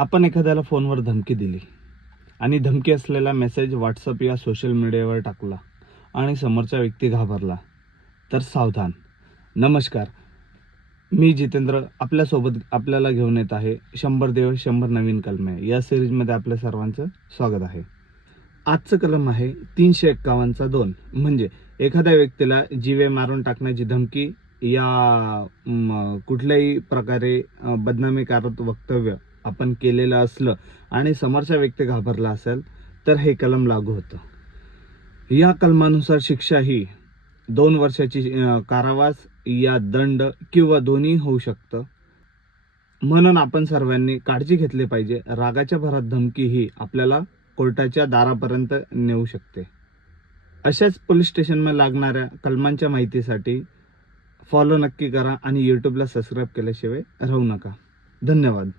आपण एखाद्याला फोनवर धमकी दिली आणि धमकी असलेला मेसेज व्हॉट्सअप या सोशल मीडियावर टाकला आणि समोरचा व्यक्ती घाबरला तर सावधान. नमस्कार, मी जितेंद्र आपल्यासोबत आपल्याला घेऊन येत आहे 100 दिवस 100 नवीन कलमे या सिरीजमध्ये आपल्या सर्वांचं स्वागत आहे. आजचं कलम आहे 351(2). म्हणजे एखाद्या व्यक्तीला जीवे मारून टाकण्याची धमकी या कुठल्याही प्रकारे बदनामीकारक वक्तव्य आपण केलेलं असलं आणि समोरचा व्यक्ती घाबरला असेल तर हे कलम लागू होतं. या कलमानुसार शिक्षा ही 2 वर्षाची कारावास या दंड किंवा दोन्ही होऊ शकतं. म्हणून आपण सर्वांनी काळजी घेतली पाहिजे. रागाच्या भरात धमकी ही आपल्याला कोर्टाच्या दारापर्यंत नेऊ शकते. अशाच पोलीस स्टेशनमध्ये लागणाऱ्या कलमांच्या माहितीसाठी फॉलो नक्की करा आणि यूट्यूबला सबस्क्राईब केल्याशिवाय राहू नका. धन्यवाद.